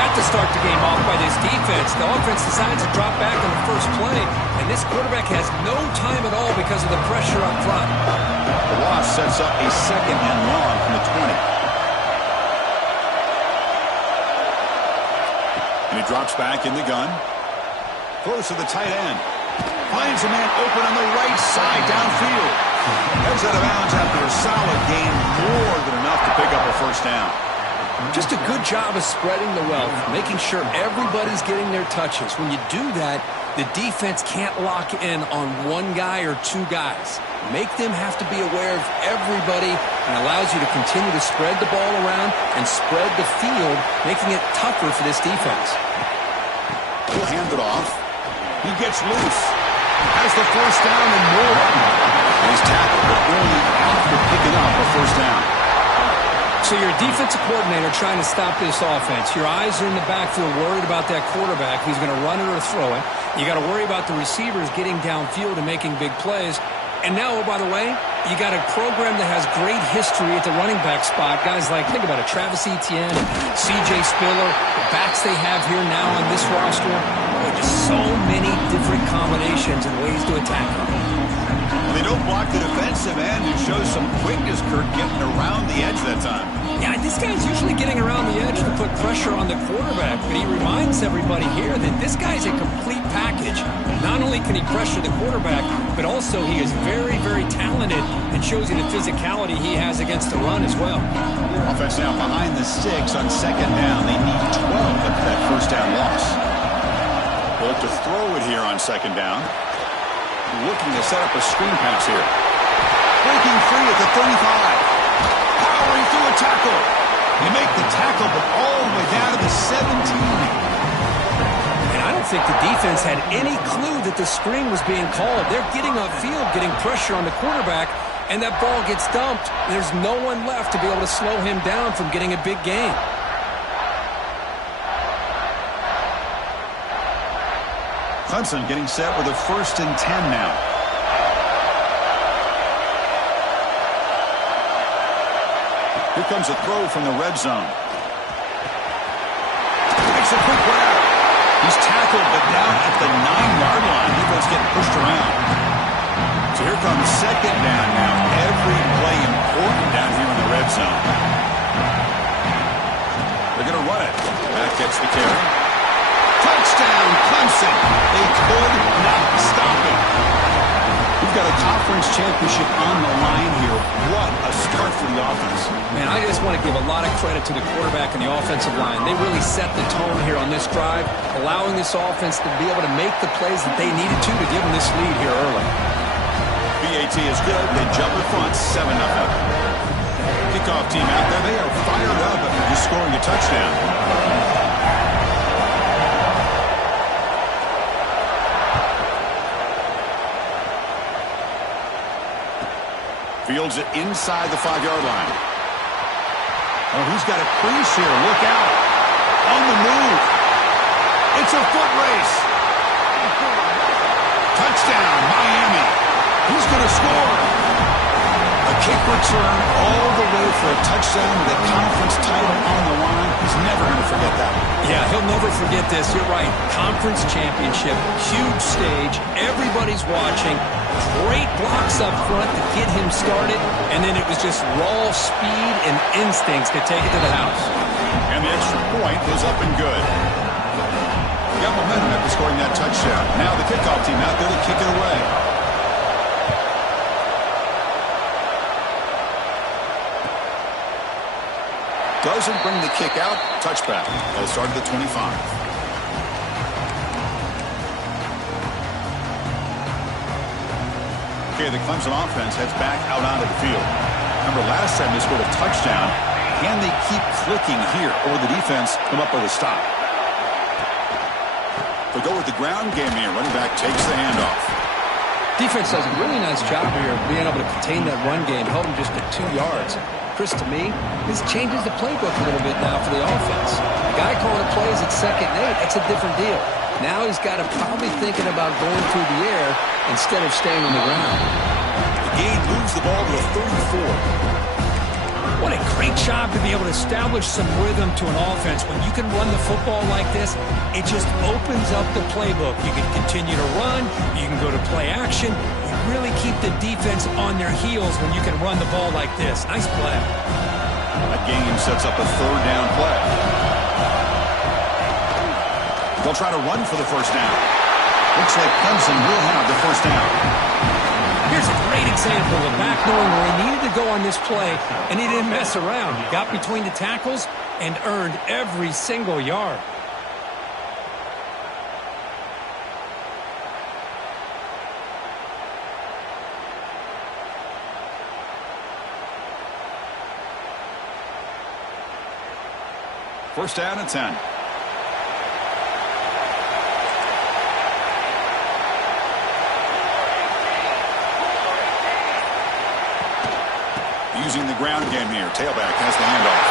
that to start the game off by this defense. The offense decides to drop back on the first play, and this quarterback has no time at all because of the pressure up front. The loss sets up a 2nd and long from the 20. And he drops back in the gun. Throws to the tight end. Finds a man open on the right side downfield. Heads out of bounds after a solid gain, more than enough to pick up a first down. Just a good job of spreading the wealth, making sure everybody's getting their touches. When you do that, the defense can't lock in on one guy or two guys. Make them have to be aware of everybody, and allows you to continue to spread the ball around and spread the field, making it tougher for this defense. He'll hand it off. He gets loose. Has the first down and more. And he's tackled, but only after picking up a first down. So you're a defensive coordinator trying to stop this offense. Your eyes are in the backfield worried about that quarterback who's going to run it or throw it. You got to worry about the receivers getting downfield and making big plays. And now, oh, by the way, you got a program that has great history at the running back spot. Guys like, think about it, Travis Etienne, C.J. Spiller, the backs they have here now on this roster. Just so many different combinations and ways to attack them. They don't block the defensive end and show some quickness, Kirk, getting around the edge that time. Yeah, this guy's usually getting around the edge to put pressure on the quarterback, but he reminds everybody here that this guy's a complete package. Not only can he pressure the quarterback, but also he is very, very talented and shows you the physicality he has against the run as well. Offense now behind the 6 on 2nd down. They need 12 after that first down loss. They'll look to throw it here on 2nd down. Looking to set up a screen pass here. Breaking free at the 35. Powering through a tackle. They make the tackle, but all the way down to the 17. And I don't think the defense had any clue that the screen was being called. They're getting upfield, getting pressure on the quarterback, and that ball gets dumped. There's no one left to be able to slow him down from getting a big gain. Clemson getting set with a 1st and 10 now. Here comes a throw from the red zone. Makes a quick grab. He's tackled, but down at the 9-yard line. Defense getting pushed around. So here comes 2nd down now. Every play important down here in the red zone. They're going to run it. Back gets the carry. Touchdown, Clemson. They could not stop it. We've got a conference championship on the line here. What a start for the offense. Man, I just want to give a lot of credit to the quarterback and the offensive line. They really set the tone here on this drive, allowing this offense to be able to make the plays that they needed to give them this lead here early. BAT is good. They jump in front, 7-0. Kickoff team out there. They are fired up after just scoring a touchdown. Fields it inside the 5-yard line. Oh, he's got a crease here. Look out. On the move. It's a foot race. Touchdown, Miami. Who's going to score? A kick return all the way for a touchdown with a conference title on the line. He's never going to forget that. Yeah, he'll never forget this. You're right. Conference championship, huge stage. Everybody's watching. Great blocks up front to get him started, and then it was just raw speed and instincts to take it to the house. And the extra point was up and good. Got momentum after scoring that touchdown. Now the kickoff team out there to kick it away. Doesn't bring the kick out. Touchback. They'll start at the 25. Okay, the Clemson offense heads back out onto the field. Remember, last time they scored a touchdown. Can they keep clicking here, or the defense come up with a stop? They'll go with the ground game here. Running back takes the handoff. Defense does a really nice job here of being able to contain that run game, held them just at 2 yards. Chris, to me, this changes the playbook a little bit now for the offense. The guy calling the plays at 2nd and 8, that's a different deal. Now he's got to probably thinking about going through the air instead of staying on the ground. The gain moves the ball to the 34. What a great job to be able to establish some rhythm to an offense. When you can run the football like this, it just opens up the playbook. You can continue to run. You can go to play action. You really keep the defense on their heels when you can run the ball like this. Nice play. That game sets up a third down play. They'll try to run for the first down. Looks like Clemson will have the first down. Here's a great example of back knowing where he needed to go on this play, and he didn't mess around. He got between the tackles and earned every single yard. First down and 10. Using the ground game here. Tailback has the handoff.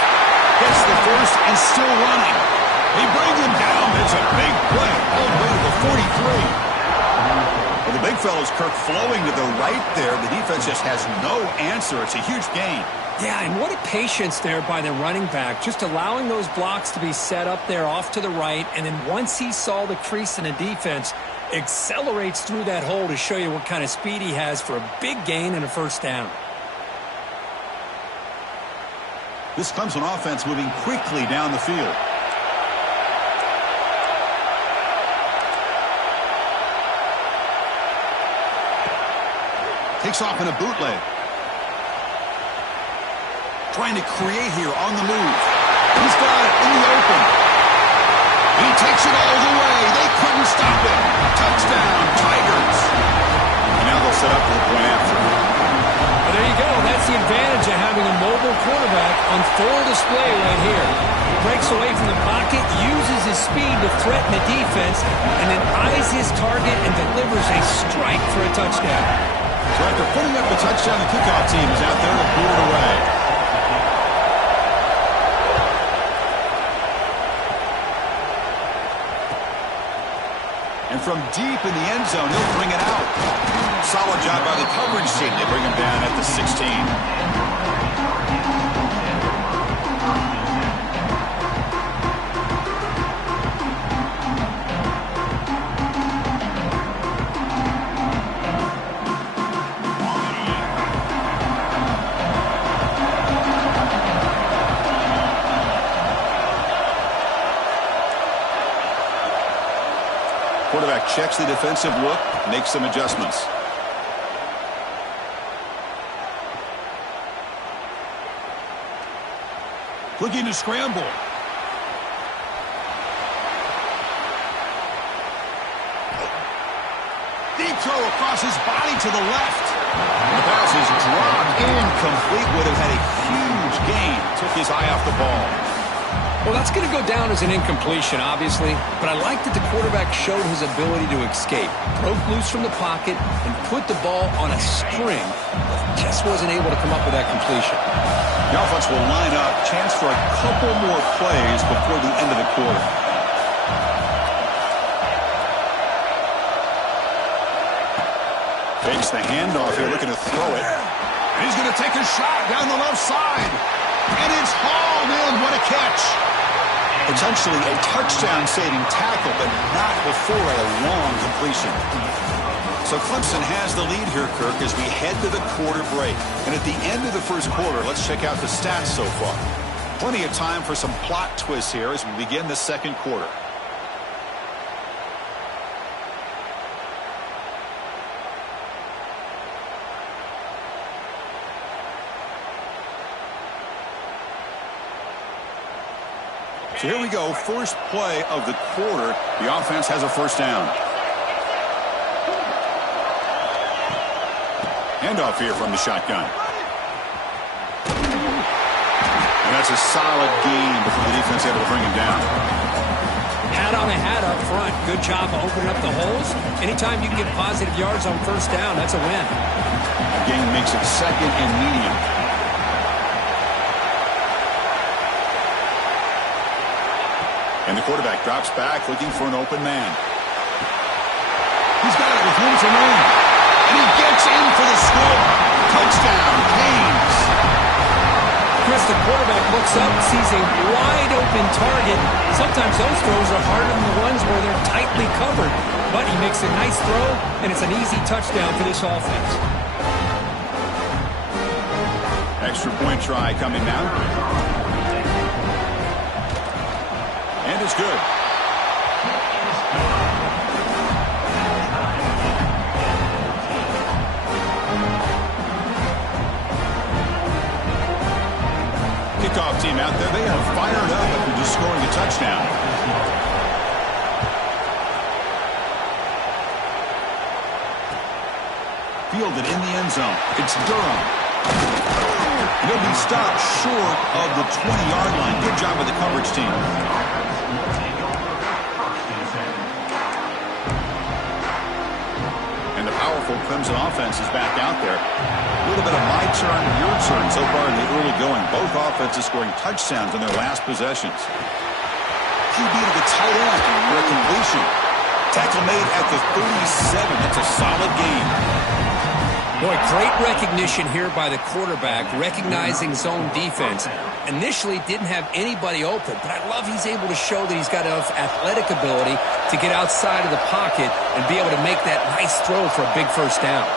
Gets the first and still running. They bring him down. It's a big play all the way to the 43. Well, the big fellow's Kirk flowing to the right there. The defense just has no answer. It's a huge gain. Yeah, and what a patience there by the running back, just allowing those blocks to be set up there off to the right, and then once he saw the crease in the defense, accelerates through that hole to show you what kind of speed he has for a big gain and a first down. This Clemson offense moving quickly down the field. Takes off in a bootleg. Trying to create here on the move. He's got it in the open. He takes it all the way. They couldn't stop him. Touchdown, Tigers. And now they'll set up for the point after. Well, there you go. That's the advantage of having a mobile quarterback on full display right here. He breaks away from the pocket, uses his speed to threaten the defense, and then eyes his target and delivers a strike for a touchdown. So after putting up the touchdown, the kickoff team is out there to boot it away. And from deep in the end zone, he'll bring it out. Solid job by the coverage team. They bring him down at the 16. Quarterback checks the defensive look, makes some adjustments. Looking to scramble. Deep throw across his body to the left. The pass is dropped incomplete. Would have had a huge gain. Took his eye off the ball. Well, that's going to go down as an incompletion, obviously, but I like that the quarterback showed his ability to escape, broke loose from the pocket, and put the ball on a string, but just wasn't able to come up with that completion. The offense will line up, chance for a couple more plays before the end of the quarter. Fakes the handoff here, looking to throw it. And he's going to take a shot down the left side. And it's hauled in. What a catch. Potentially a touchdown-saving tackle, but not before a long completion. So Clemson has the lead here, Kirk, as we head to the quarter break. And at the end of the first quarter, let's check out the stats so far. Plenty of time for some plot twists here as we begin the second quarter. So here we go, first play of the quarter. The offense has a first down. Handoff here from the shotgun. And that's a solid gain before the defense able to bring him down. Hat on a hat up front. Good job opening up the holes. Anytime you can get positive yards on first down, that's a win. The gain makes it second and medium. And the quarterback drops back, looking for an open man. He's got it with room to run. And he gets in for the score. Touchdown, Canes. looks up, sees a wide-open target. Sometimes those throws are harder than the ones where they're tightly covered. But he makes a nice throw, and it's an easy touchdown for this offense. Extra point try coming now. And it's good. Kickoff team out there, they are fired up after just scoring a touchdown. Fielded in the end zone. It's Durham. He'll be stopped short of the 20-yard line. Good job with the coverage team. And the powerful Clemson offense is back out there. A little bit of my turn, your turn so far in the early going. Both offenses scoring touchdowns in their last possessions. QB to the tight end for a completion. Tackle made at the 37. That's a solid gain. Boy, great recognition here by the quarterback, recognizing zone defense. Initially didn't have anybody open, but I love he's able to show that he's got enough athletic ability to get outside of the pocket and be able to make that nice throw for a big first down.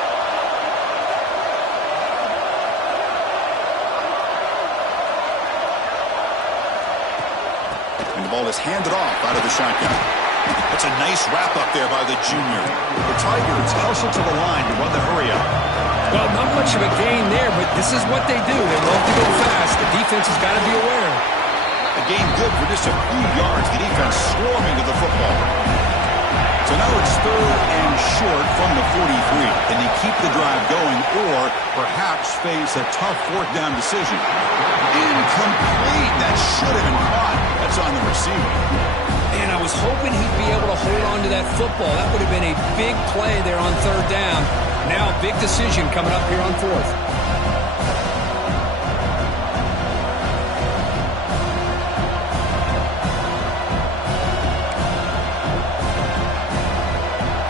And the ball is handed off out of the shotgun. That's a nice wrap-up there by the junior. The Tigers hustle to the line to run the hurry-up. Well, not much of a gain there, but this is what they do. They love to go fast. The defense has got to be aware. A game good for just a few yards. The defense swarming to the football. So now it's 3rd and short from the 43. Can they keep the drive going or perhaps face a tough 4th down decision? Incomplete. That should have been caught. That's on the receiver. Man, I was hoping he'd be able to hold on to that football. That would have been a big play there on 3rd down. Now a big decision coming up here on 4th.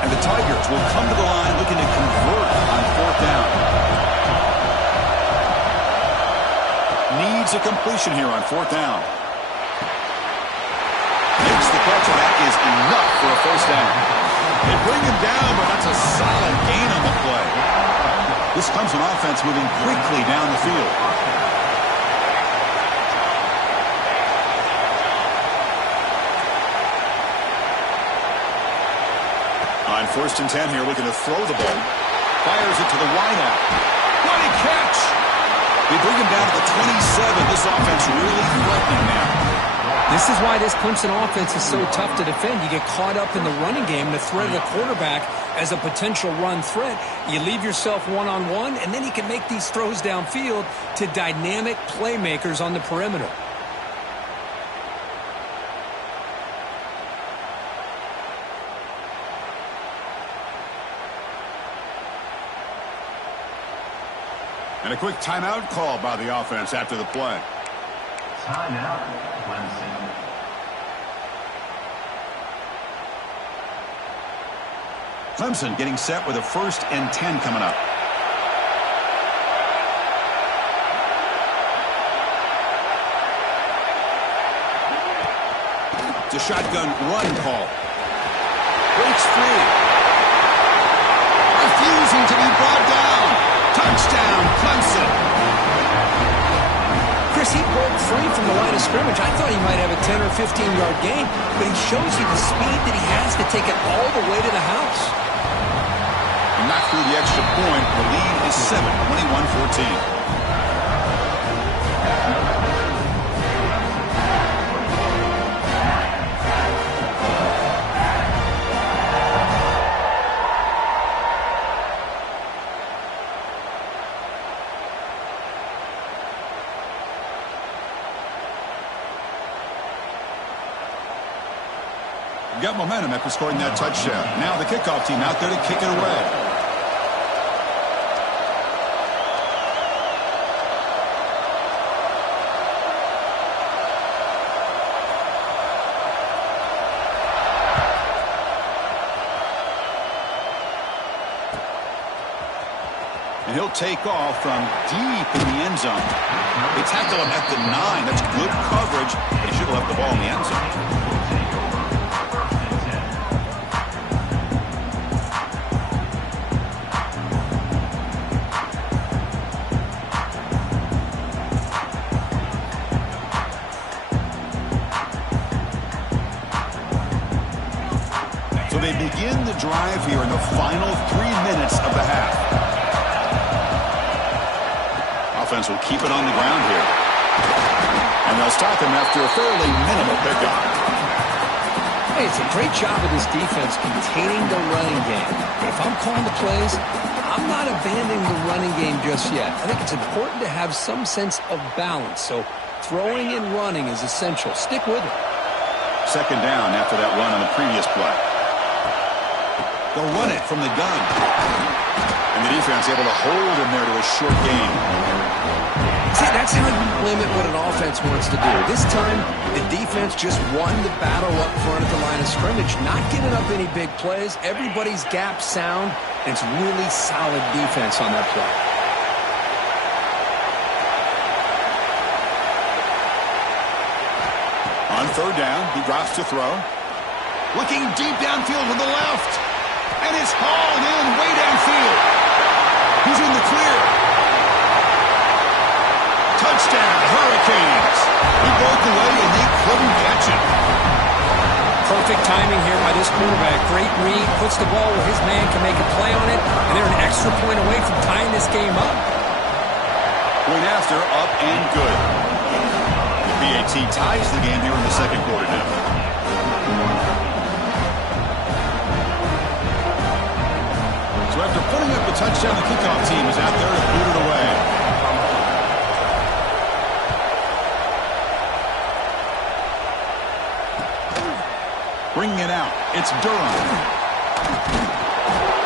And the Tigers will come to the line looking to convert on 4th down. Needs a completion here on 4th down. Makes the catch, and that is enough for a first down. They bring him down, but that's a solid gain on the play. This comes an offense moving quickly down the field. On 1st and 10 here, looking to throw the ball. Fires it to the wideout. What a catch! They bring him down to the 27. This offense really threatening now. This is why this Clemson offense is so tough to defend. You get caught up in the running game, the threat of the quarterback as a potential run threat. You leave yourself one-on-one, and then you can make these throws downfield to dynamic playmakers on the perimeter. And a quick timeout call by the offense after the play. Timeout, Clemson. Clemson getting set with a 1st and 10 coming up. It's a shotgun run call. Breaks free. Refusing to be brought down. Touchdown, Clemson. Chris, he broke free from the line of scrimmage. I thought he might have a 10 or 15-yard gain, but he shows you the speed that he has to take it all the way to the house. And not through the extra point. The lead is 7, 21-14. Got momentum after scoring that touchdown. Now the kickoff team out there to kick it away. And he'll take off from deep in the end zone. They tackle him at the 9. That's good coverage. They should have left the ball in the end zone. So they begin the drive here in the final 3 minutes of the half. Offense will keep it on the ground here. And they'll stop him after a fairly minimal pickup. Hey, it's a great job of this defense containing the running game. If I'm calling the plays, I'm not abandoning the running game just yet. I think it's important to have some sense of balance. So throwing and running is essential. Stick with it. Second down after that run on the previous play. They'll run it from the gun. And the defense able to hold him there to a short gain. See, that's how you limit what an offense wants to do. This time, the defense just won the battle up front at the line of scrimmage, not giving up any big plays. Everybody's gap sound, and it's really solid defense on that play. On third down, he drops to throw. Looking deep downfield to the left. And it's hauled in way downfield. He's in the clear. Touchdown, Hurricanes. He broke away and they couldn't catch him. Perfect timing here by this quarterback. Great read, puts the ball where his man can make a play on it, and they're an extra point away from tying this game up. Point after, up and good. The PAT ties the game here in the second quarter now. So after putting up a touchdown, the kickoff team is out there to boot it away. Bringing it out, it's Durham.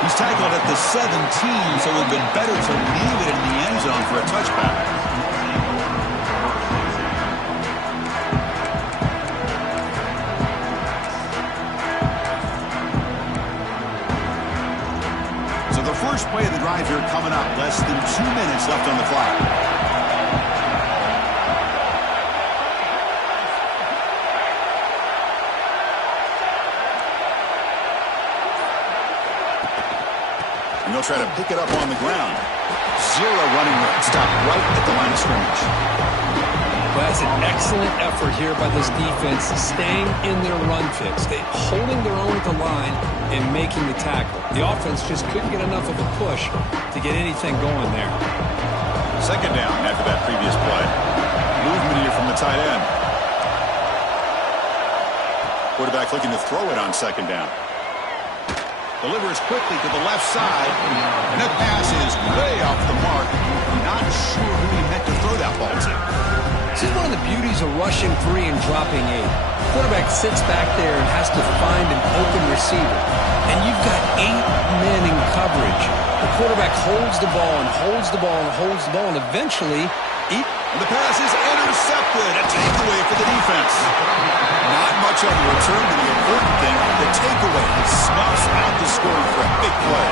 He's tackled at the 17, so it would have been better to leave it in the end zone for a touchback. First play of the drive here coming up. Less than 2 minutes left on the clock. And they'll try to pick it up on the ground. Zero running room. Stop right at the line of scrimmage. Well, that's an excellent effort here by this defense, staying in their run fix. They holding their own at the line and making the tackle. The offense just couldn't get enough of a push to get anything going there. Second down after that previous play. Movement here from the tight end. Quarterback looking to throw it on second down. Delivers quickly to the left side. And that pass is way off the mark. Not sure who he meant to throw that ball to. This is one of the beauties of rushing 3 and dropping 8. Quarterback sits back there and has to find an open receiver. And you've got 8 men in coverage. The quarterback holds the ball and holds the ball and holds the ball, and eventually and the pass is intercepted. A takeaway for the defense. Not much on the return, but the important thing, the takeaway. He snuffs out the scoring for a big play.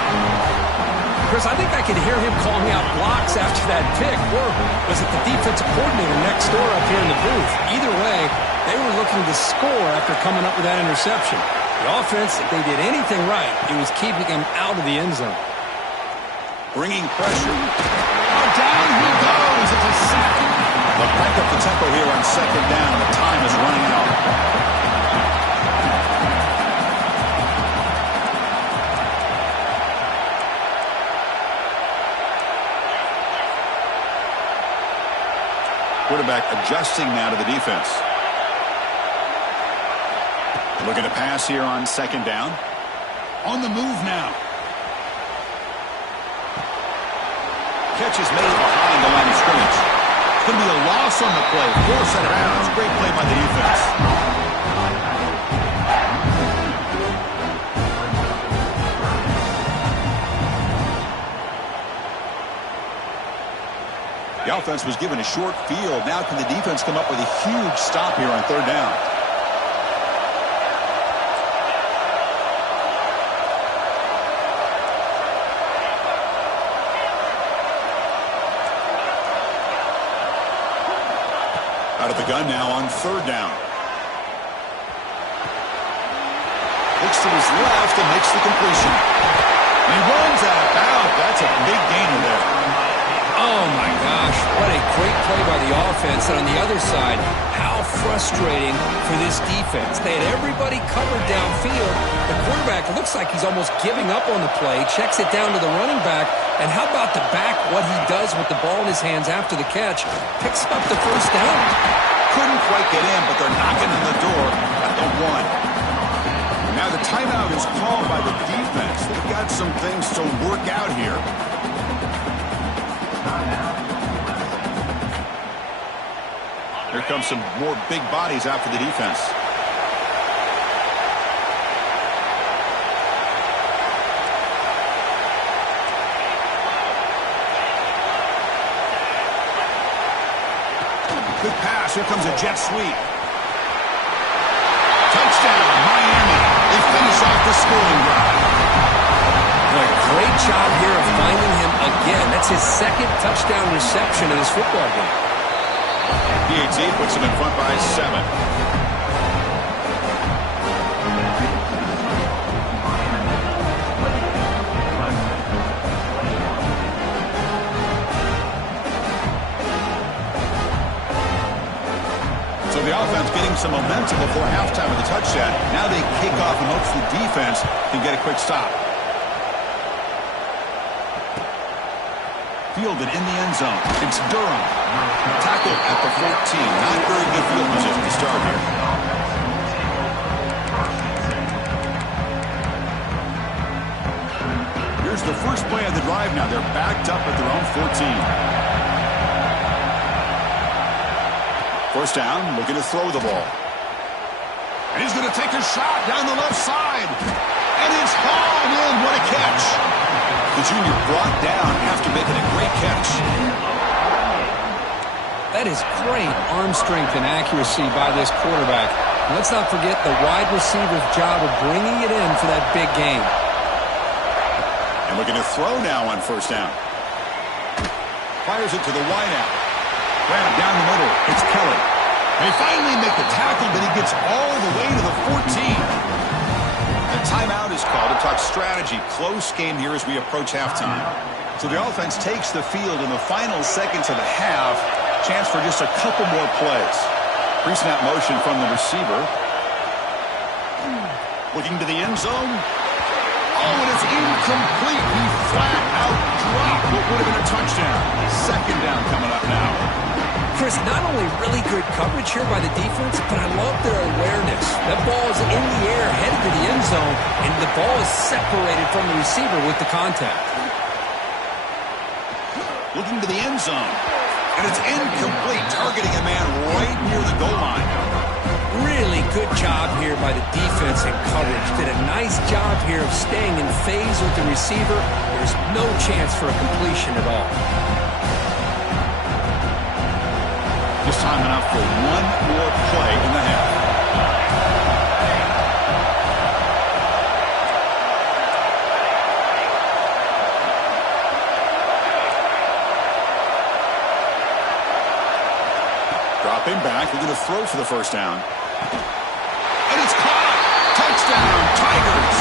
Chris, I think I could hear him calling out blocks after that pick. Or was it the defensive coordinator next door up here in the booth? Either way, they were looking to score after coming up with that interception. The offense, if they did anything right, it was keeping him out of the end zone. Bringing pressure. Oh, down he goes. It's a sack. They'll crank up the tempo here on second down. The time is running out. Quarterback adjusting now to the defense. Looking to pass here on second down. On the move now. Catch is made behind the line of scrimmage. It's going to be a loss on the play. Force out of bounds. Great play by the defense. The offense was given a short field. Now can the defense come up with a huge stop here on third down? Out of the gun now on third down. Looks to his left and makes the completion. And he runs out of bounds. That's a big gainer there. Oh, my gosh. What a great play by the offense. And on the other side, how frustrating for this defense. They had everybody covered downfield. The quarterback looks like he's almost giving up on the play, checks it down to the running back. And how about the back, what he does with the ball in his hands after the catch? Picks up the first down. Couldn't quite get in, but they're knocking on the door at the 1. Now the timeout is called by the defense. They've got some things to work out here. Here comes some more big bodies after the defense. Good pass. Here comes a jet sweep. Touchdown, Miami. They finish off the scoring drive. Boy, great job here of finding him again. That's his second touchdown reception in this football game. PAT puts him in front by 7. So the offense getting some momentum before halftime of the touchdown. Now they kick off and hopes the defense can get a quick stop. Fielded in the end zone. It's Durham. Tackled at the 14. Not very good field position to start here. Here's the first play of the drive now. They're backed up at their own 14. First down, looking to throw the ball. And he's going to take a shot down the left side. And it's hauled in. What a catch. The junior brought down after making a great catch. That is great arm strength and accuracy by this quarterback. And let's not forget the wide receiver's job of bringing it in for that big game. And looking to throw now on first down. Fires it to the wideout. Grab down the middle. It's Kelly. They finally make the tackle, but he gets all the way to the 14. A timeout is called to talk strategy. Close game here as we approach halftime. So the offense takes the field in the final seconds of the half. Chance for just a couple more plays. Pre-snap motion from the receiver. Looking to the end zone. Oh, and it's incomplete. He flat out dropped what would have been a touchdown. Second down coming up now. Chris, not only really good coverage here by the defense, but I love their awareness. That ball is in the air, headed to the end zone, and the ball is separated from the receiver with the contact. Looking to the end zone. And it's incomplete, targeting a man right near the goal line. Really good job here by the defense and coverage. Did a nice job here of staying in phase with the receiver. There's no chance for a completion at all. Just time enough for one more play in the half. Dropping back, we're going to throw for the first down. And it's caught! Touchdown, Tigers!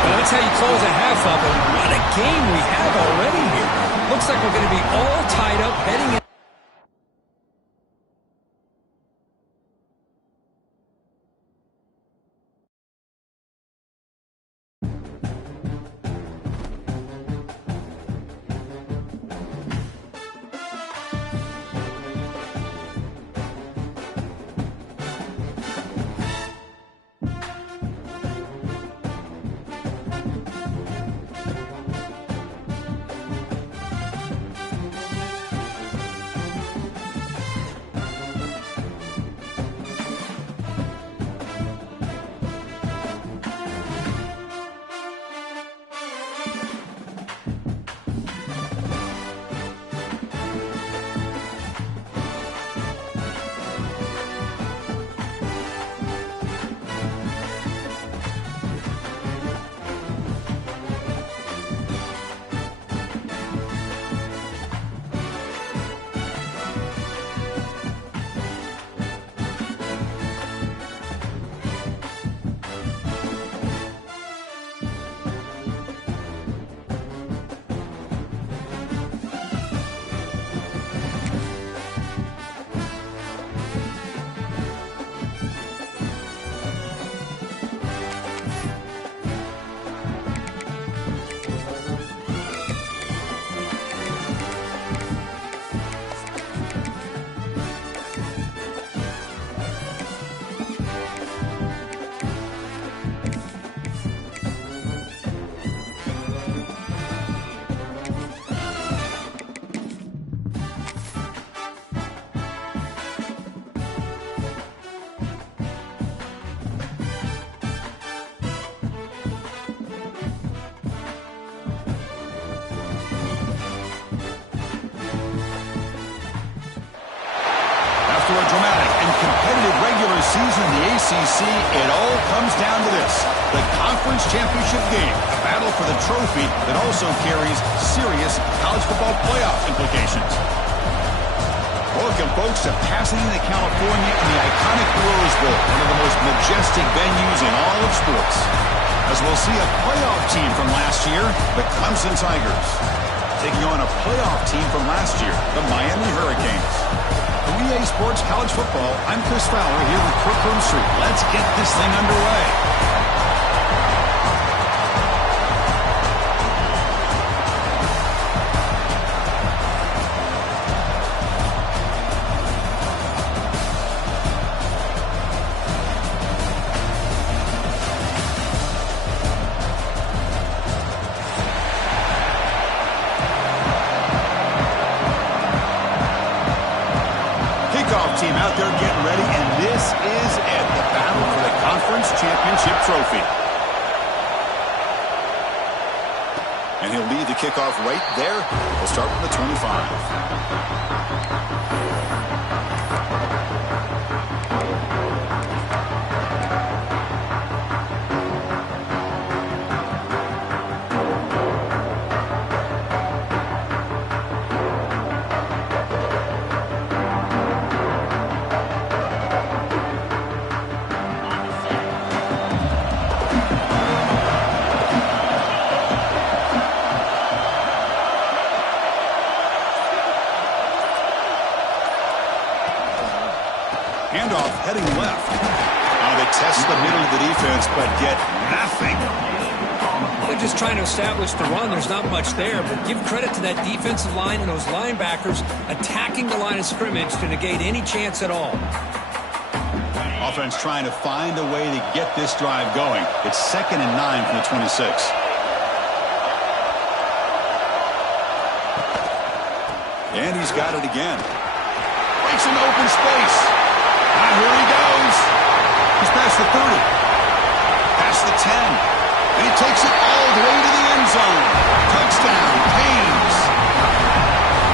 Well, that's how you close a half up, and what a game we have already here. Looks like we're going to be all tied up heading in. a dramatic and competitive regular season in the ACC, it all comes down to this: the conference championship game, a battle for the trophy that also carries serious college football playoff implications. Welcome, folks, to Pasadena, California in the iconic Rose Bowl, one of the most majestic venues in all of sports. As we'll see a playoff team from last year, the Clemson Tigers, taking on a playoff team from last year, the Miami Hurricanes. For EA Sports College Football, I'm Chris Fowler here with Kirk Street. Let's get this thing underway. Team out there getting ready, and this is it, the battle for the conference championship trophy. And he'll lead the kickoff right there. We'll start from the 25. Handoff heading left. Now they test the middle of the defense, but get nothing. They're just trying to establish the run. There's not much there, but give credit to that defensive line and those linebackers attacking the line of scrimmage to negate any chance at all. Offense trying to find a way to get this drive going. It's 2nd and 9 from the 26. And he's got it again. Breaks into open space. Now here he goes. He's past the 30. Past the 10. And he takes it all the way to the end zone. Touchdown, Canes.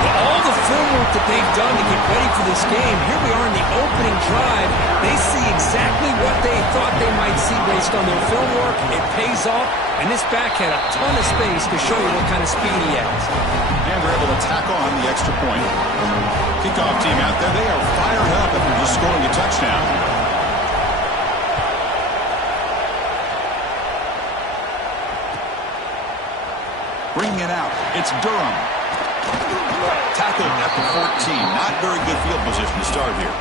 Well, all the film work that they've done to get ready for this game, here we are in the opening drive. They see exactly what they thought they might see based on their film work. It pays off, and this back had a ton of space to show you what kind of speed he has. And we're able to tack on the extra point. Kickoff team out there, they are fired up after just scoring a touchdown. Bringing it out, it's Durham. Tackled at the 14. Not very good field position to start here.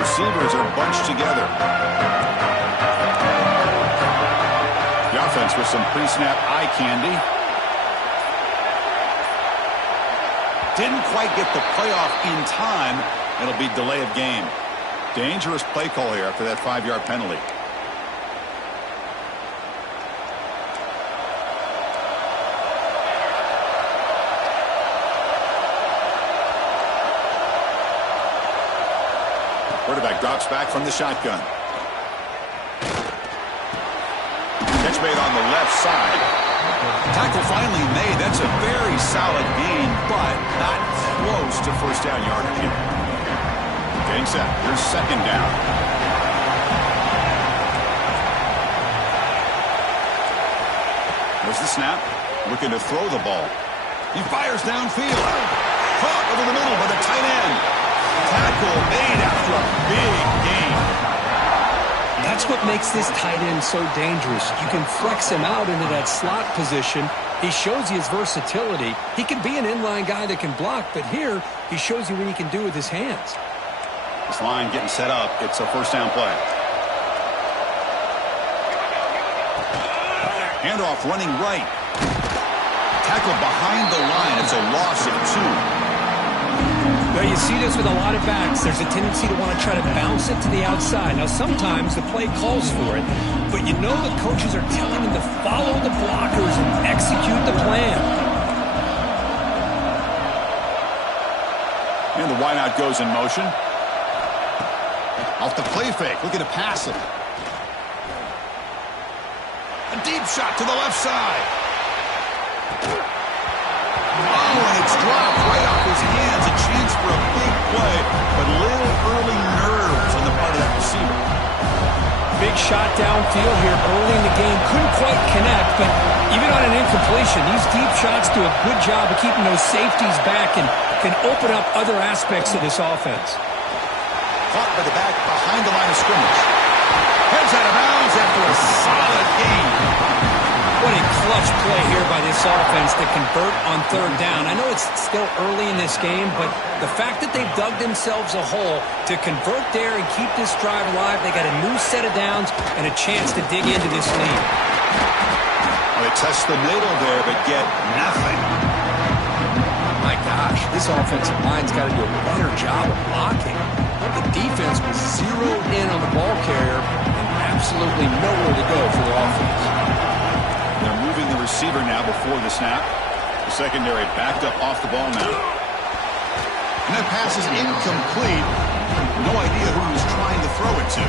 Receivers are bunched together. The offense with some pre-snap eye candy. Didn't quite get the playoff in time. It'll be delay of game. Dangerous play call here after that 5-yard penalty. Quarterback drops back from the shotgun. Catch made on the left side. Tackle finally made. That's a very solid gain, but not close to first down yardage here. Getting set. Here's 2nd down. There's the snap. Looking to throw the ball. He fires downfield. Caught over the middle by the tight end. Tackle made after a big gain. That's what makes this tight end so dangerous. You can flex him out into that slot position. He shows you his versatility. He can be an inline guy that can block, but here he shows you what he can do with his hands. This line getting set up. It's a first down play. Handoff running right. Tackle behind the line. It's a loss of 2. Well, you see this with a lot of backs. There's a tendency to want to try to bounce it to the outside. Now, sometimes the play calls for it, but you know the coaches are telling them to follow the blockers and execute the plan. And the wideout goes in motion. Off the play fake, looking to pass him. A deep shot to the left side. Oh, and it's dropped right off his hands. A chance for a big play, but little early nerves on the part of that receiver. Big shot downfield here early in the game. Couldn't quite connect, but even on an incompletion, these deep shots do a good job of keeping those safeties back and can open up other aspects of this offense. Caught by the back behind the line of scrimmage. Heads out of bounds after a solid game. What a clutch play here by this offense to convert on third down. I know it's still early in this game, but the fact that they've dug themselves a hole to convert there and keep this drive alive, they got a new set of downs and a chance to dig into this lead. Well, they test the middle there, but get nothing. My gosh, this offensive line's got to do a better job of blocking. The defense was zeroed in on the ball carrier and absolutely nowhere to go for the offense. They're moving the receiver now before the snap. The secondary backed up off the ball now. And that pass is incomplete. No idea who he was trying to throw it to.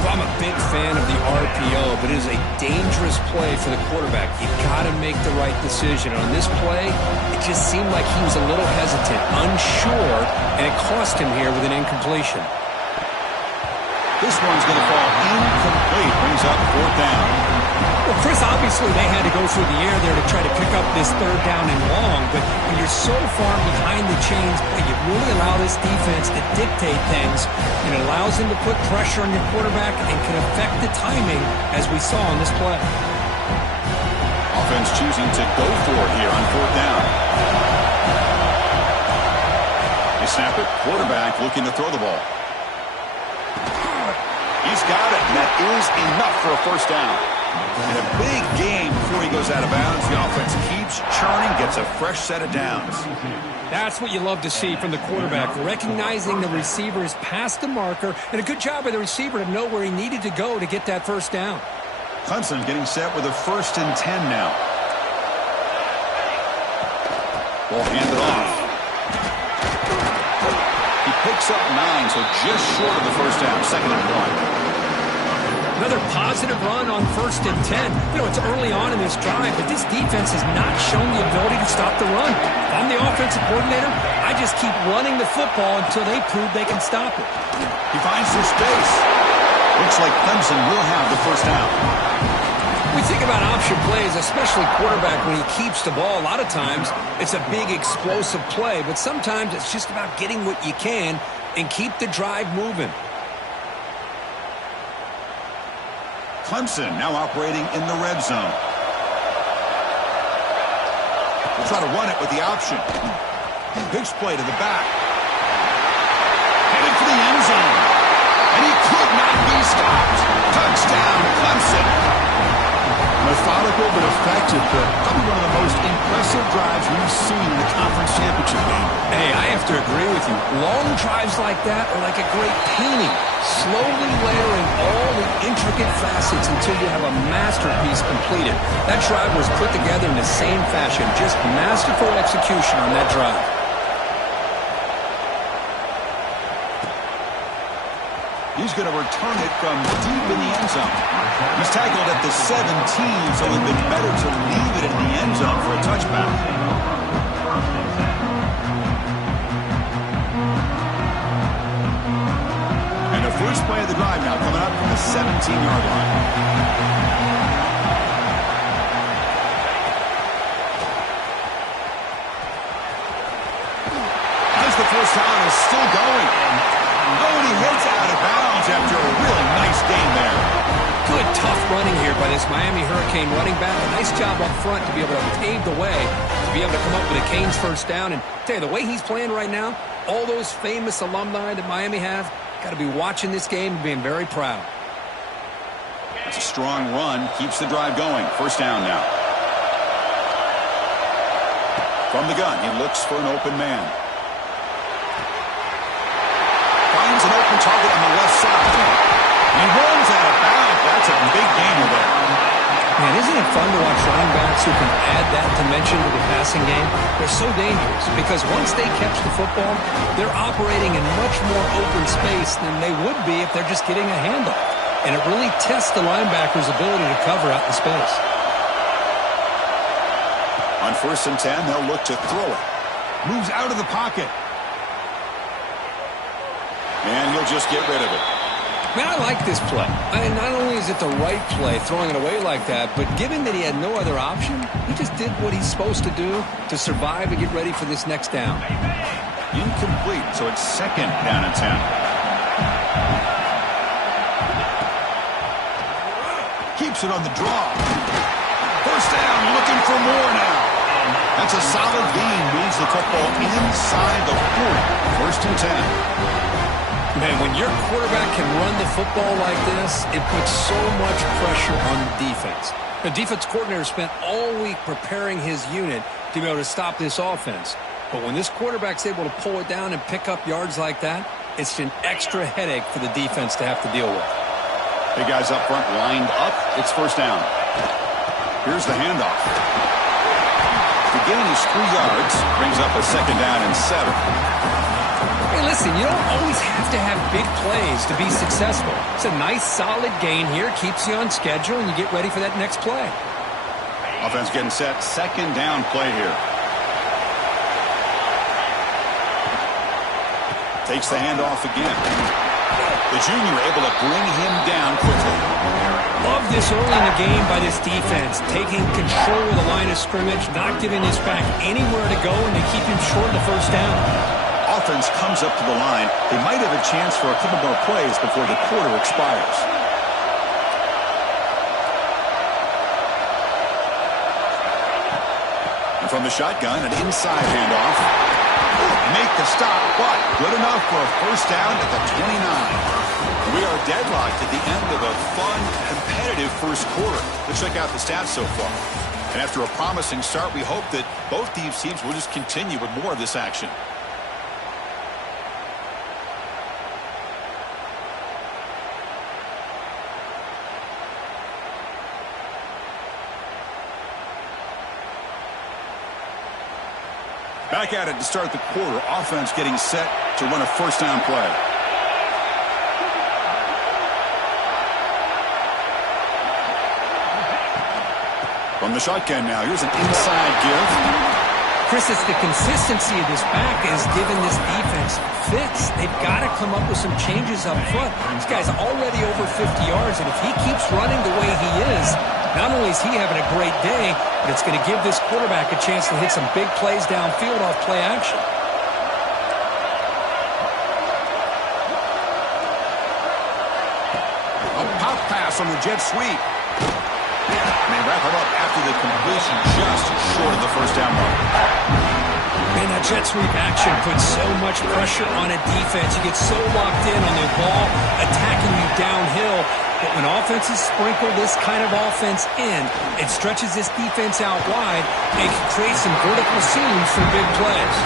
Well, I'm a big fan of the RPO, but it is a dangerous play for the quarterback. You got to make the right decision. On this play, it just seemed like he was a little hesitant, unsure, and it cost him here with an incompletion. This one's going to fall incomplete. Brings up fourth down. Well, Chris, obviously they had to go through the air there to try to pick up this third down and long, but when you're so far behind the chains, you really allow this defense to dictate things, and it allows them to put pressure on your quarterback and can affect the timing, as we saw on this play. Offense choosing to go for it here on fourth down. They snap it. Quarterback looking to throw the ball. He's got it, and that is enough for a first down. In a big game before he goes out of bounds, the offense keeps churning, gets a fresh set of downs. That's what you love to see from the quarterback, recognizing the receiver's past the marker, and a good job by the receiver to know where he needed to go to get that first down. Clemson getting set with a 1st and 10 now. Ball handed off. He picks up 9, so just short of the first down, 2nd and 1. Another positive run on 1st and 10. You know, it's early on in this drive, but this defense has not shown the ability to stop the run. If I'm the offensive coordinator, I just keep running the football until they prove they can stop it. He finds some space. Looks like Clemson will have the first down. We think about option plays, especially quarterback when he keeps the ball. A lot of times, it's a big explosive play, but sometimes it's just about getting what you can and keep the drive moving. Clemson now operating in the red zone. We'll try to run it with the option. Pitch play to the back. Headed for the end zone. And he could not be stopped. Touchdown, Clemson. Methodical but effective, but probably one of the most impressive drives we've seen in the conference championship game. Hey, I have to agree with you. Long drives like that are like a great painting, slowly layering all the intricate facets until you have a masterpiece completed. That drive was put together in the same fashion, just masterful execution on that drive. He's going to return it from deep in the end zone. He's tackled at the 17, so it would have been better to leave it in the end zone for a touchback. And the first play of the drive now coming up from the 17-yard line. As the first down is still going. Oh, and he hits out of bounds after a really nice game there. Good, tough running here by this Miami Hurricane running back. A nice job up front to be able to pave the way, to be able to come up with a Canes first down. And tell you, the way he's playing right now, all those famous alumni that Miami have, got to be watching this game and being very proud. That's a strong run. Keeps the drive going. First down now. From the gun, he looks for an open man. Finds an open target on the left side. He runs out of bounds. That's a big gainer there. Man, isn't it fun to watch running backs who can add that dimension to the passing game? They're so dangerous because once they catch the football, they're operating in much more open space than they would be if they're just getting a handoff. And it really tests the linebacker's ability to cover out the space. On 1st and 10, they'll look to throw it. Moves out of the pocket. And he'll just get rid of it. Man, I like this play. Not only is it the right play, throwing it away like that, but given that he had no other option, he just did what he's supposed to do to survive and get ready for this next down. Incomplete, so it's 2nd down and 10. Keeps it on the draw. 1st down, looking for more now. That's a solid gain, moves the football inside the 40. 1st and 10. Man, when your quarterback can run the football like this, it puts so much pressure on the defense. The defense coordinator spent all week preparing his unit to be able to stop this offense. But when this quarterback's able to pull it down and pick up yards like that, it's an extra headache for the defense to have to deal with. Big guys up front lined up. It's 1st down. Here's the handoff. The gain is 3 yards. Brings up a 2nd down and 7. Hey, listen, you don't always have to have big plays to be successful. It's a nice, solid gain here. Keeps you on schedule, and you get ready for that next play. Offense getting set. 2nd down play here. Takes the handoff again. The junior able to bring him down quickly. Love this early in the game by this defense. Taking control of the line of scrimmage, not giving this back anywhere to go, and they keep him short of the 1st down. Offense comes up to the line. They might have a chance for a couple more plays before the quarter expires. And from the shotgun, an inside handoff. Make the stop, but good enough for a 1st down at the 29. We are deadlocked at the end of a fun, competitive 1st quarter. Let's check out the stats so far. And after a promising start, we hope that both these teams will just continue with more of this action. Back at it to start the quarter. Offense getting set to run a 1st down play. From the shotgun now. Here's an inside give. Chris, it's the consistency of this back is giving this defense fits. They've got to come up with some changes up front. This guy's already over 50 yards, and if he keeps running the way he is, not only is he having a great day, but it's going to give this quarterback a chance to hit some big plays downfield off play action. A pop pass on the jet sweep. And they wrap it up after the completion just short of the 1st down mark. Man, that jet sweep action puts so much pressure on a defense. You get so locked in on the ball attacking you downhill. But when offenses sprinkle this kind of offense in, it stretches this defense out wide and can create some vertical seams for big plays.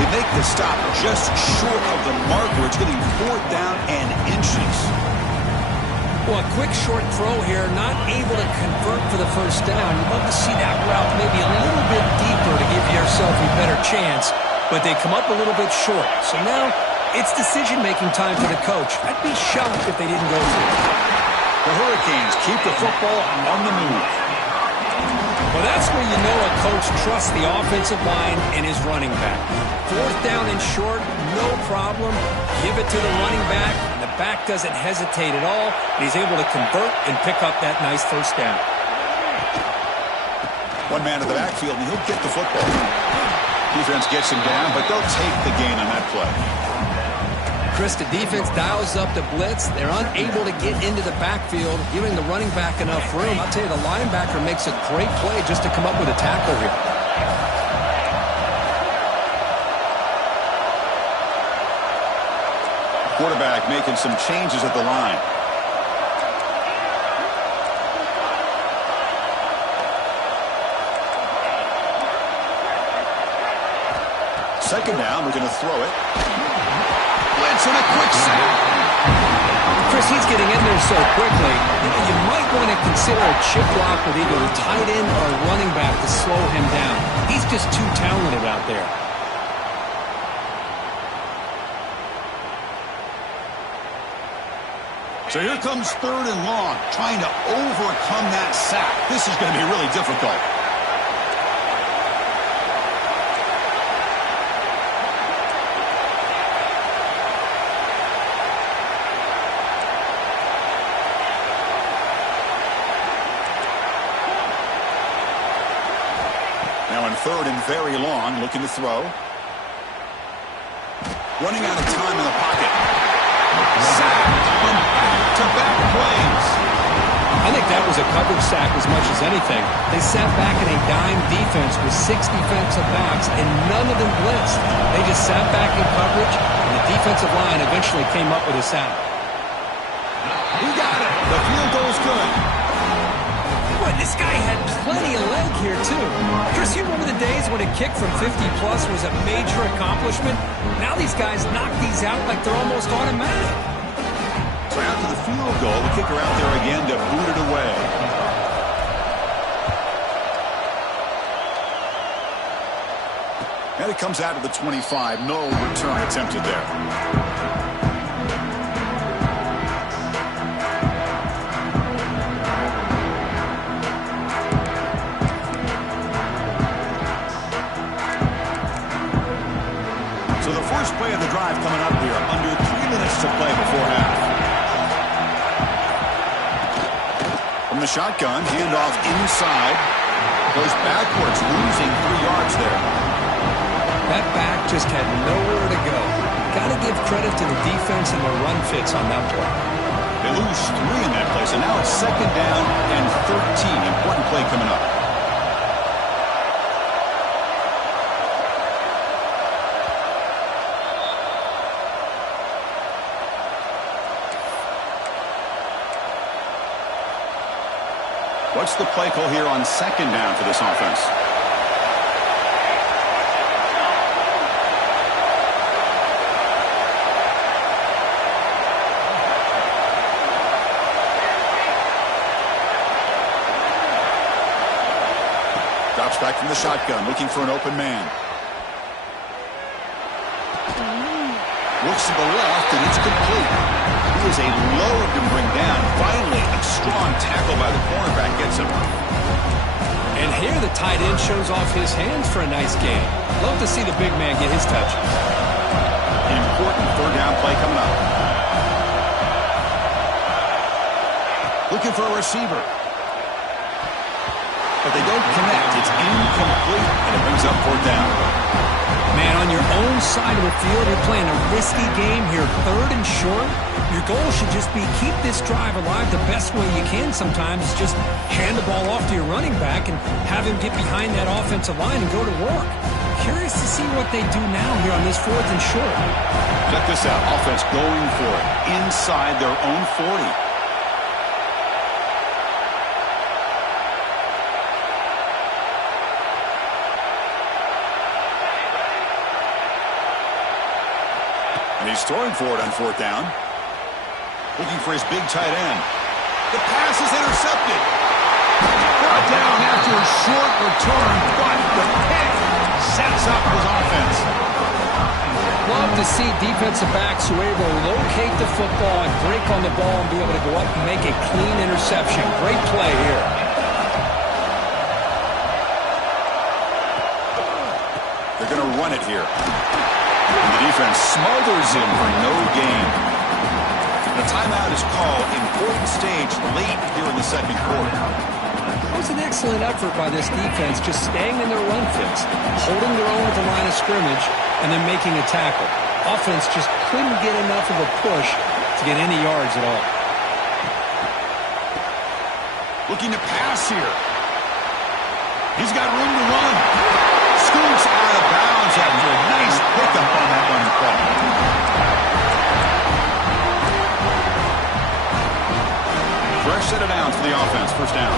They make the stop just short of the mark where it's getting 4th down and inches. Well, a quick short throw here, not able to convert for the 1st down. You'd love to see that route maybe a little bit deeper to give yourself a better chance, but they come up a little bit short. So now it's decision-making time for the coach. I'd be shocked if they didn't go for it. The Hurricanes keep the football on the move. Well, that's where you know a coach trusts the offensive line and his running back. 4th down and short, no problem. Give it to the running back, and the back doesn't hesitate at all. And he's able to convert and pick up that nice 1st down. One man to the backfield, and he'll get the football. Defense gets him down, but they'll take the gain on that play. Chris, the defense dials up the blitz. They're unable to get into the backfield, giving the running back enough room. I'll tell you, the linebacker makes a great play just to come up with a tackle here. Quarterback making some changes at the line. Second down, we're going to throw it. Blitz and a quick sack. Chris, he's getting in there so quickly. You might want to consider a chip block with either the tight end or a running back to slow him down. He's just too talented out there. So here comes 3rd and long, trying to overcome that sack. This is going to be really difficult. Now in 3rd and very long, looking to throw. Running out of time in the pocket. Sacked on back-to-back plays. I think that was a coverage sack as much as anything. They sat back in a dime defense with 6 defensive backs, and none of them blitzed. They just sat back in coverage, and the defensive line eventually came up with a sack. He got it. The field goal's good. Boy, this guy had plenty of leg here, too. Chris, you remember the days when a kick from 50-plus was a major accomplishment? Now these guys knock these out like they're almost automatic. So after the field goal, the kicker out there again to boot it away. And it comes out of the 25. No return attempted there. So the first play of the drive coming up here. Under 3 minutes to play before half. From the shotgun, handoff inside. Goes backwards, losing 3 yards there. That back just had nowhere to go. Got to give credit to the defense and their run fits on that play. They lose 3 in that play, so now it's 2nd down and 13. Important play coming up. What's the play call here on 2nd down for this offense? Drops back from the shotgun, looking for an open man. Looks to the left, and it's complete. He is a load to bring down. Finally, a strong tackle by the cornerback gets him. And here the tight end shows off his hands for a nice gain. Love to see the big man get his touches. An important 3rd down play coming up. Looking for a receiver. But they don't connect. It's incomplete, and it brings up 4th down. Man, on your own side of the field, you're playing a risky game here, 3rd and short. Your goal should just be keep this drive alive the best way you can sometimes. Just hand the ball off to your running back and have him get behind that offensive line and go to work. Curious to see what they do now here on this 4th and short. Check this out. Offense going for it inside their own 40. And he's throwing for it on 4th down. Looking for his big tight end. The pass is intercepted. Brought down after a short return, but the pick sets up his offense. Love to see defensive backs who are able to locate the football and break on the ball and be able to go up and make a clean interception. Great play here. They're going to run it here. And the defense smothers him for no gain. The timeout is called. Important stage late here in the 2nd quarter. It was an excellent effort by this defense, just staying in their run fits, holding their own at the line of scrimmage, and then making a tackle. Offense just couldn't get enough of a push to get any yards at all. Looking to pass here. He's got room to run. Scoots out of bounds after a nice pickup on that running play. Fresh set of downs for the offense. 1st down.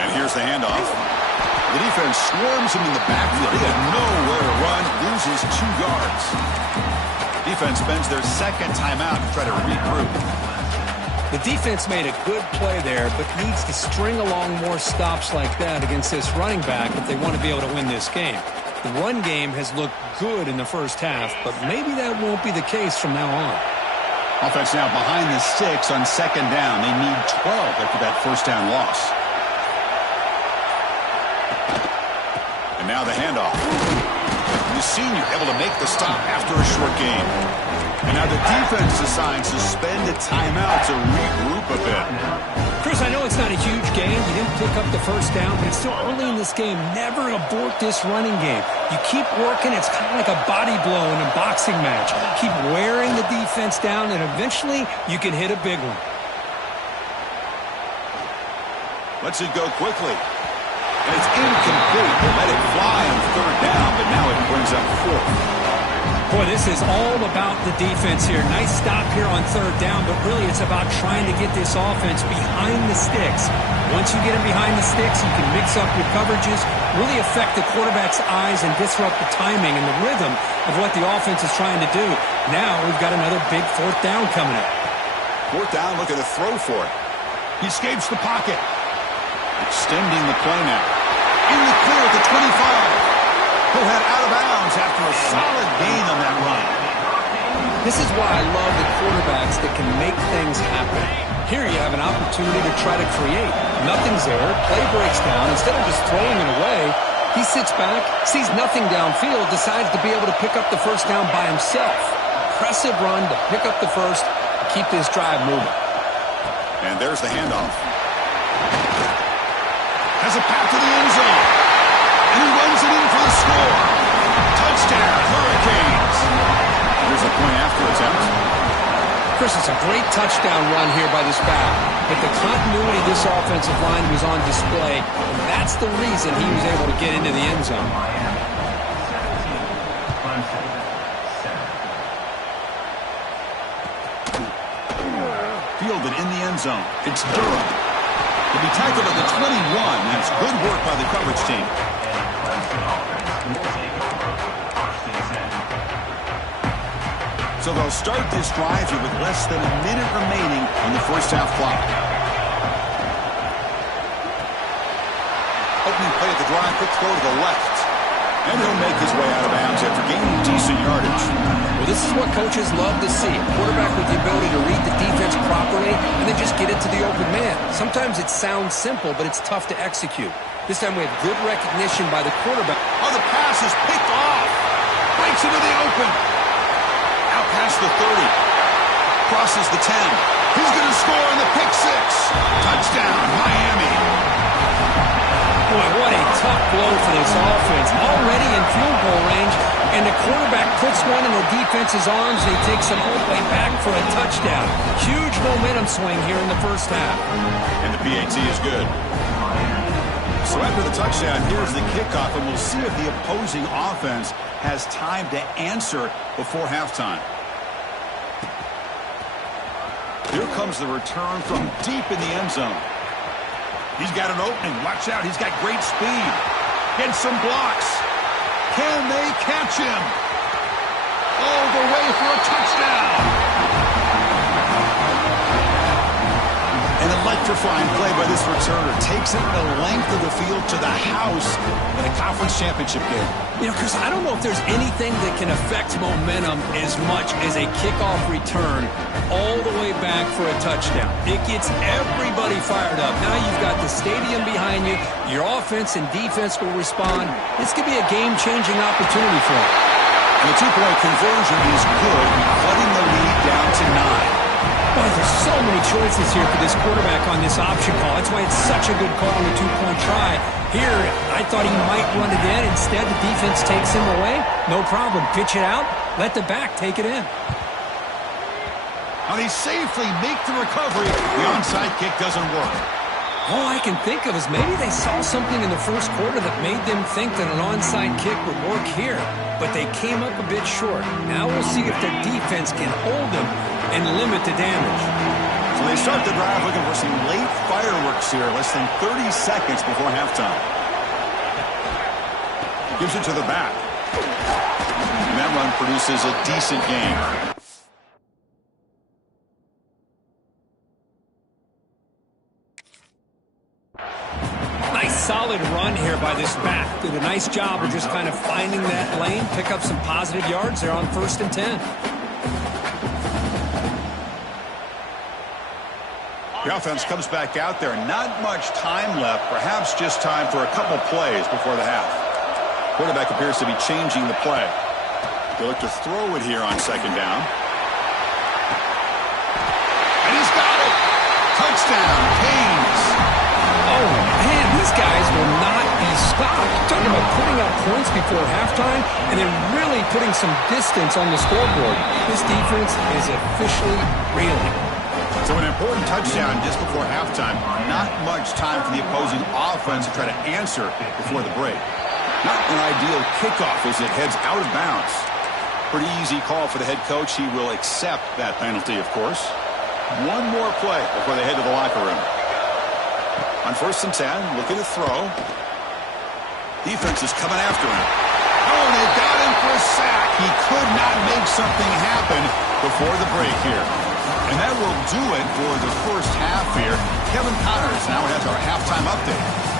And here's the handoff. The defense swarms him in the backfield. He had nowhere to run, loses 2 yards. Defense spends their second timeout to try to regroup. The defense made a good play there, but needs to string along more stops like that against this running back if they want to be able to win this game. The run game has looked good in the first half, but maybe that won't be the case from now on. Offense now behind the sticks on second down. They need 12 after that first down loss. And now the handoff. The senior able to make the stop after a short game. And now the defense decides to spend a timeout to regroup a bit. Chris, I know it's not a huge game. You didn't pick up the first down, but it's still early in this game. Never abort this running game. You keep working. It's kind of like a body blow in a boxing match. Keep wearing the defense down, and eventually you can hit a big one. Lets it go quickly. And it's incomplete. They let it fly on third down, but now it brings up fourth. Boy, this is all about the defense here. Nice stop here on third down, but really it's about trying to get this offense behind the sticks. Once you get them behind the sticks, you can mix up your coverages, really affect the quarterback's eyes and disrupt the timing and the rhythm of what the offense is trying to do. Now we've got another big fourth down coming up. Fourth down, look at the throw for it. He escapes the pocket. Extending the play now. In the clear at the 25. He'll head out of bounds after a solid gain on that run. This is why I love the quarterbacks that can make things happen. Here you have an opportunity to try to create. Nothing's there. Play breaks down. Instead of just throwing it away, he sits back, sees nothing downfield, decides to be able to pick up the first down by himself. Impressive run to pick up the first, keep this drive moving. And there's the handoff. Has a path to the end zone. And he runs it in for the score. Touchdown, Hurricanes. Here's a point after attempt. Chris, it's a great touchdown run here by this back. But the continuity of this offensive line was on display. And that's the reason he was able to get into the end zone. Fielded in the end zone. It's Durham. He'll be tackled at the 21. That's good work by the coverage team. So they'll start this drive here with less than a minute remaining on the first half clock. Opening play at the drive, quick throw to the left. And he'll make his way out of bounds after gaining decent yardage. Well, this is what coaches love to see. A quarterback with the ability to read the defense properly and then just get it to the open man. Sometimes it sounds simple, but it's tough to execute. This time we have good recognition by the quarterback. Oh, the pass is picked off. Breaks into the open. Out past the 30. Crosses the 10. He's going to score on the pick six. Touchdown, Miami. Boy, what a tough blow for this offense. Already in field goal range, and the quarterback puts one in the defense's arms, and he takes it all the way back for a touchdown. Huge momentum swing here in the first half. And the PAT is good. So after the touchdown, here's the kickoff, and we'll see if the opposing offense has time to answer before halftime. Here comes the return from deep in the end zone. He's got an opening. Watch out. He's got great speed. Gets some blocks. Can they catch him? All the way for a touchdown. An electrifying play by this returner. Takes it the length of the field to the house in a conference championship game. You know, Chris, I don't know if there's anything that can affect momentum as much as a kickoff return all the way back for a touchdown. It gets everybody fired up. Now you've got the stadium behind you. Your offense and defense will respond. This could be a game-changing opportunity for them. And the two-point conversion is good, cutting the lead down to 9. Boy, there's so many choices here for this quarterback on this option call. That's why it's such a good call on the two-point try. Here, I thought he might run it in. Instead, the defense takes him away. No problem. Pitch it out. Let the back take it in. And they safely make the recovery. The onside kick doesn't work. All I can think of is maybe they saw something in the first quarter that made them think that an onside kick would work here. But they came up a bit short. Now we'll see if their defense can hold them and limit the damage. So they start the drive looking for some late fireworks here, less than 30 seconds before halftime. Gives it to the back. And that run produces a decent gain. Solid run here by this back. Did a nice job of just kind of finding that lane, pick up some positive yards there on 1st and 10. The offense comes back out there. Not much time left. Perhaps just time for a couple plays before the half. Quarterback appears to be changing the play. They look to throw it here on 2nd down. And he's got it. Touchdown, Canes. Oh, man, these guys will not be stopped. Talking about putting up points before halftime and then really putting some distance on the scoreboard. This defense is officially reeling. So an important touchdown just before halftime. Not much time for the opposing offense to try to answer before the break. Not an ideal kickoff as it heads out of bounds. Pretty easy call for the head coach. He will accept that penalty, of course. One more play before they head to the locker room. On 1st and 10, looking to throw. Defense is coming after him. Oh, they got him for a sack. He could not make something happen before the break here. And that will do it for the first half here. Kevin Connors now has our halftime update.